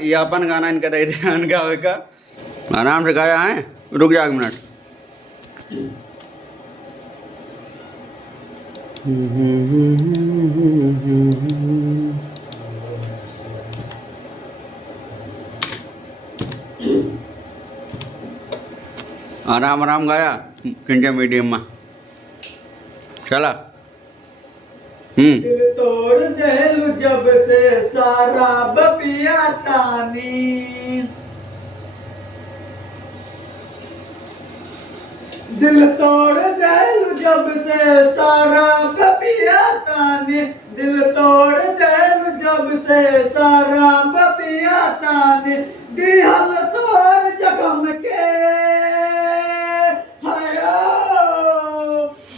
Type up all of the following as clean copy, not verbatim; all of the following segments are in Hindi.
ये अपन गाना इनका दे ध्यान गावे का आराम से गाया है। रुक जा एक मिनट। आराम आराम गाया किंजा मीडियम में चला। दिल तोड़ देलू जब से सारा बपिया तानी, दिल तोड़ देलू जब से सारा बपिया तानी, दिल तोड़ देलू जब से सारा बपिया तानी, दिहल तोर जगम के हायो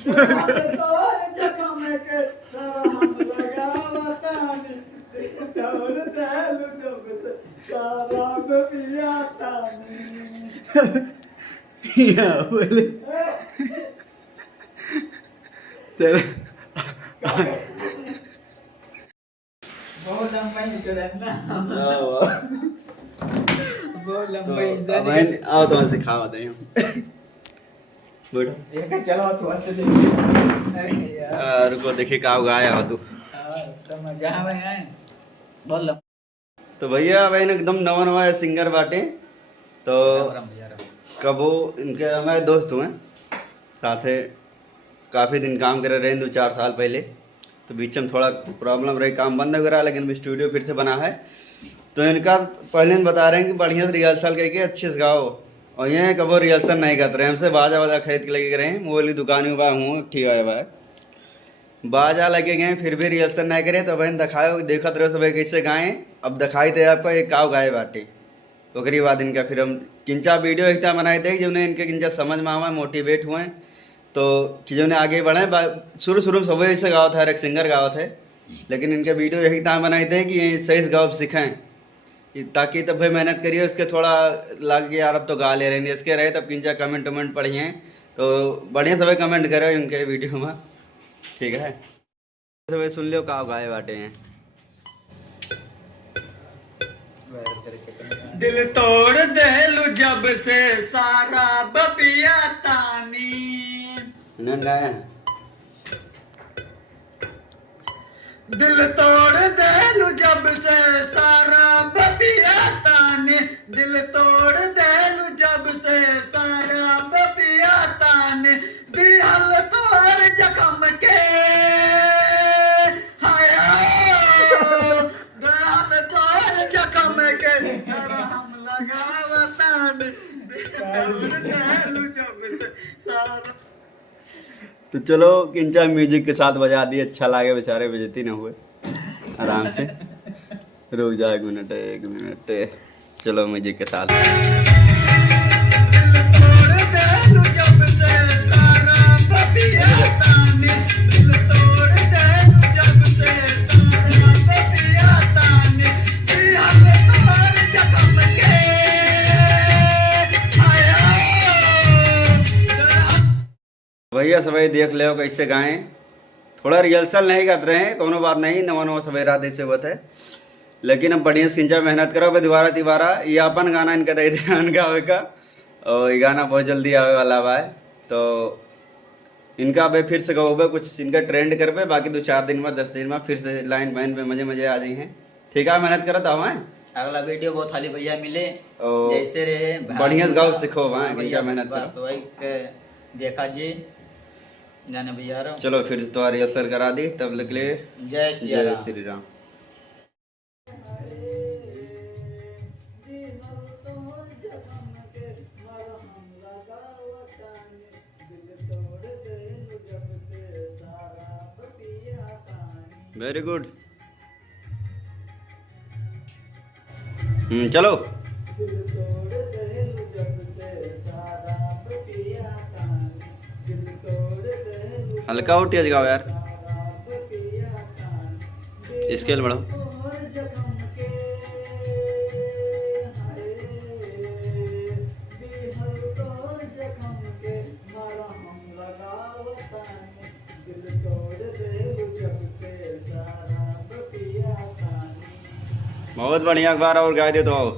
तोर जगम के सारा हम लगावतानी, दिल तोड़ देलू जब से सारा बपिया तानी। या बोले तेरे बहुत लंबा ही चला ना, बहुत लंबा ही आओ तो सिखाओ दे बैठो। ये का चलो तो अच्छे से। अरे यार रुको देखिए का गाया हो तू। तो मजा आवे है बोल। तो भैया भाई एकदम नवा नवा सिंगर बाटे। तो कबो इनके हमारे दोस्त हुए साथे काफ़ी दिन काम करे रहे 2-4 साल पहले। तो बीच में थोड़ा प्रॉब्लम रही, काम बंद हो रहा, लेकिन स्टूडियो फिर से बना है। तो इनका पहले बता रहे हैं कि बढ़िया से रिहर्सल करके अच्छे से गाओ, और ये कबो रिहर्सल नहीं करते रहे। हमसे बाजा वाजा खरीद के लेके गए हैं, मोबाइल की दुकान में हूँ ठीक है भाई, बाजा लेके गए फिर भी रिहर्सल नहीं करे। तो बहन दिखाओ देखत रहे सब कैसे गाएँ। अब दिखाई थे आपका एक काव गाए बाटे। ओकरी बाद इनका फिर हम किंचा वीडियो एक बनाए थे जो इनके किंचा समझ में आवा, मोटिवेट हुए। तो कि जो आगे बढ़े, शुरू में सब ऐसे गाओ था, हर एक सिंगर गाओ थे, लेकिन इनके वीडियो यही तरह बनाए थे कि ये सही से गाओ सीखें, ताकि तब भाई मेहनत करिए उसके थोड़ा लग गया यार अब तो गा ले रहे हैं इसके रहे। तब किंचा कमेंट वमेंट पढ़िए तो बढ़िया सब कमेंट करे इनके वीडियो में, ठीक है। सब सुन लो का गाए बाटे हैं। दिल तोड़ देलू जब से सारा बपिया तानी, गाए हैं। दिल तोड़ देलू जब से सारा बपिया तानी, दिल तोड़ देलू जब से सारा बपिया तानी, दिहल तोर जखम के हायो दिहल तोर जखम के सारा हम लगावतानी, दिल तोड़ देलू जब से सारा। तो चलो किंचा म्यूजिक के साथ बजा दिए, अच्छा लगे, बेचारे बेइज्जती ना हुए। आराम से रुक जा एक मिनट। चलो म्यूजिक के साथ। भैया सभी देख ले कैसे गाएं, थोड़ा रिहर्सल नहीं करते रहे, कोनो बात नहीं, नवा नवा सवेरा जैसे होता है, लेकिन अब बढ़िया सिंचा मेहनत करो। दोबारा तिबारा ये अपन गाना इनका दे ध्यान गावे का, और ये गाना बहुत जल्दी आवे वाला बा। तो इनका अब फिर से गाओगे, कुछ इनका ट्रेंड करबे, बाकी 2-4 दिन में 10 दिन में फिर से लाइन वाइन पे मजे आ जाए हैं, ठीक है। मेहनत करो तो मैं अगला वीडियो बहुत खाली भैया मिले जैसे रहे बढ़िया गाओ सीखो वहाँ मेहनत करो। देखा जी जाने भैया। चलो फिर तो रिहर्सल करा दी, तब लिख ले जय श्री राम। Very good. चलो हल्का और तेज गाओ यार, स्केल बढ़ाओ। दिल तोड़ दे जब से सारा बपिया बहुत बढ़िया अखबार और गा दे तो आओ।